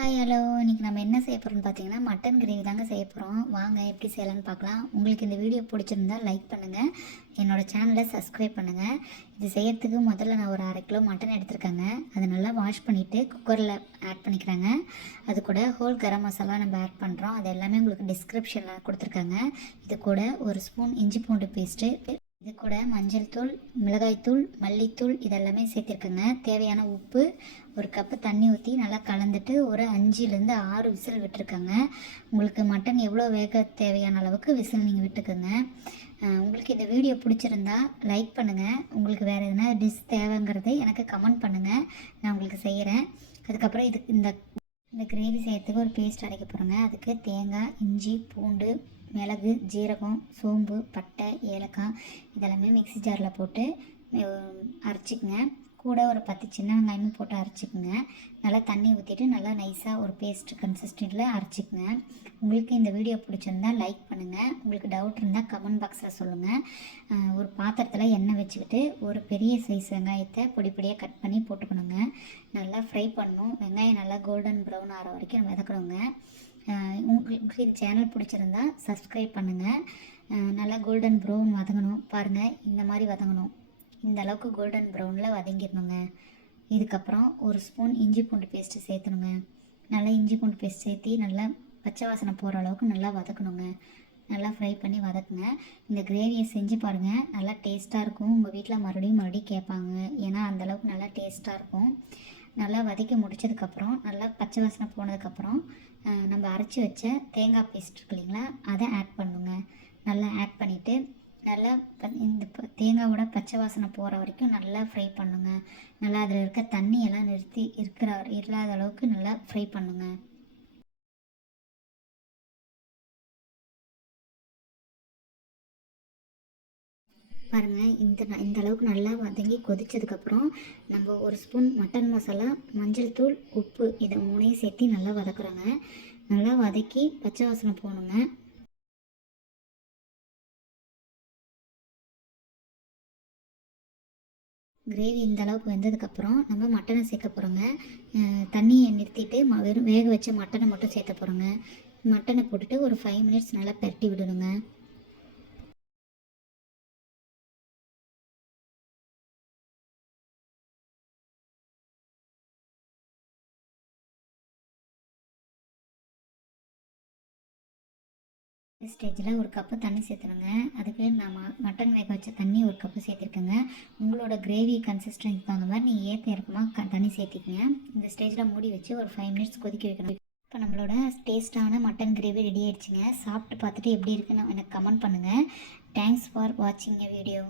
Hi hello இன்றைக்கி நம்ம என்ன செய்ய போகிறோம்னு பார்த்தீங்கன்னா மட்டன் கிரேவி தாங்க செய்ய போகிறோம். வாங்க எப்படி செய்யலான்னு பார்க்கலாம். உங்களுக்கு இந்த வீடியோ பிடிச்சிருந்தா லைக் பண்ணுங்கள், என்னோடய சேனலை சப்ஸ்கிரைப் பண்ணுங்கள். இது செய்யறதுக்கு முதல்ல நான் ஒரு 1/2 கிலோ மட்டன் எடுத்துருக்கேங்க. அதை நல்லா வாஷ் பண்ணிவிட்டு குக்கரில் ஆட் பண்ணிக்கிறேங்க. அது கூட ஹோல் கரம் மசாலா நம்ம ஆட் பண்ணுறோம். அது எல்லாமே உங்களுக்கு டிஸ்கிரிப்ஷனில் கொடுத்துருக்காங்க. இது கூட ஒரு ஸ்பூன் இஞ்சி பூண்டு பேஸ்ட்டு, இது கூட மஞ்சள் தூள், மிளகாய்த்தூள், மல்லித்தூள் இதெல்லாமே சேர்த்திருக்கேங்க. தேவையான உப்பு, ஒரு கப்பு தண்ணி ஊற்றி நல்லா கலந்துட்டு ஒரு 5லேருந்து 6 விசில் விட்டுருக்கேங்க. உங்களுக்கு மட்டன் எவ்வளோ வேக தேவையான அளவுக்கு விசில் நீங்கள் விட்டுக்கோங்க. உங்களுக்கு இந்த வீடியோ பிடிச்சிருந்தா லைக் பண்ணுங்கள். உங்களுக்கு வேறு எதுனா டிஷ் தேவைங்கிறது எனக்கு கமெண்ட் பண்ணுங்கள், நான் உங்களுக்கு செய்கிறேன். அதுக்கப்புறம் இந்த கிரேவி செய்யறதுக்கு ஒரு பேஸ்ட் அரைக்க போகிறோங்க. அதுக்கு தேங்காய், இஞ்சி, பூண்டு, மிளகு, ஜீரகம், சோம்பு, பட்டை, ஏலக்காய் இதெல்லாமே மிக்ஸி ஜாரில் போட்டு அரைச்சிக்கங்க. கூட ஒரு 10 சின்ன வெங்காயமும் போட்டு அரைச்சிக்கங்க. நல்லா தண்ணி ஊற்றிட்டு நல்லா நைஸாக ஒரு பேஸ்ட் கன்சிஸ்டன்ட்டில் அரைச்சிக்கங்க. உங்களுக்கு இந்த வீடியோ பிடிச்சிருந்தா லைக் பண்ணுங்கள். உங்களுக்கு டவுட் இருந்தால் கமெண்ட் பாக்ஸில் சொல்லுங்கள். ஒரு பாத்திரத்தில் எண்ணெய் வச்சுக்கிட்டு ஒரு பெரிய சைஸ் வெங்காயத்தை பொடி பொடியாக கட் பண்ணி போட்டுக்கணுங்க. நல்லா ஃப்ரை பண்ணணும். வெங்காயம் நல்லா கோல்டன் ப்ரௌன் ஆகிற வரைக்கும் வதக்கணுங்க. உங்களுக்கு இது சேனல் பிடிச்சிருந்தா சப்ஸ்கிரைப் பண்ணுங்கள். நல்லா கோல்டன் ப்ரௌன் வதங்கணும். பாருங்கள், இந்த மாதிரி வதங்கணும். இந்த அளவுக்கு கோல்டன் ப்ரௌனில் வதங்கிடணுங்க. இதுக்கப்புறம் ஒரு ஸ்பூன் இஞ்சி பூண்டு பேஸ்ட்டு சேர்த்துணுங்க. நல்லா இஞ்சி பூண்டு பேஸ்ட் சேர்த்து நல்லா பச்சை வாசனை போகிற அளவுக்கு நல்லா வதக்கணுங்க. நல்லா ஃப்ரை பண்ணி வதக்குங்க. இந்த கிரேவியை செஞ்சு பாருங்கள், நல்லா டேஸ்ட்டாக இருக்கும். உங்கள் வீட்டில் மறுபடியும் கேட்பாங்க, ஏன்னா அந்தளவுக்கு நல்லா டேஸ்ட்டாக இருக்கும். நல்லா வதக்கி முடித்ததுக்கப்புறம் நல்லா பச்சை வாசனை போனதுக்கப்புறம் நம்ம அரைச்சி வச்ச தேங்காய் பேஸ்ட் இருக்கு இல்லைங்களா, அதை ஆட் பண்ணுங்க. நல்லா ஆட் பண்ணிவிட்டு நல்லா இந்த தேங்காயோட பச்சை வாசனை போகிற வரைக்கும் நல்லா ஃப்ரை பண்ணுங்க. நல்லா அதில் இருக்க தண்ணியெல்லாம் நிறுத்தி இல்லாத அளவுக்கு நல்லா ஃப்ரை பண்ணுங்க. பாருங்கள், இந்த அளவுக்கு நல்லா வதங்கி கொதித்ததுக்கப்புறம் நம்ம ஒரு ஸ்பூன் மட்டன் மசாலா, மஞ்சள் தூள், உப்பு இதை 3ஐயும் சேர்த்து நல்லா வதக்குறோங்க. நல்லா வதக்கி பச்சை வாசனை போகணுங்க. கிரேவி இந்த அளவுக்கு வெந்ததுக்கப்புறம் நம்ம மட்டனை சேர்க்க போகிறோங்க. தண்ணியை நிறுத்திட்டு வெறும் வேக வச்ச மட்டனை மட்டும் சேர்த்த போகிறோங்க. மட்டனை போட்டுட்டு ஒரு 5 மினிட்ஸ் நல்லா பரட்டி விடணுங்க. ஸ்டேஜில் ஒரு கப்பு தண்ணி சேர்த்துருங்க. அதுக்கு நான் மட்டன் வேக வச்ச தண்ணி ஒரு கப்பு சேர்த்துருக்கேங்க. உங்களோட கிரேவி கன்சிஸ்டன்சி தகுந்த மாதிரி நீங்கள் ஏற்ற இறக்கமாக தண்ணி சேர்த்திக்கங்க. இந்த ஸ்டேஜில் மூடி வச்சு ஒரு 5 மினிட்ஸ் கொதிக்க வைக்கணும். இப்போ நம்மளோட டேஸ்ட்டான மட்டன் கிரேவி ரெடி ஆகிடுச்சிங்க. சாப்பிட்டு பார்த்துட்டு எப்படி இருக்குன்னு எனக்கு கமெண்ட் பண்ணுங்கள். தேங்க்ஸ் ஃபார் வாட்சிங் எ வீடியோ.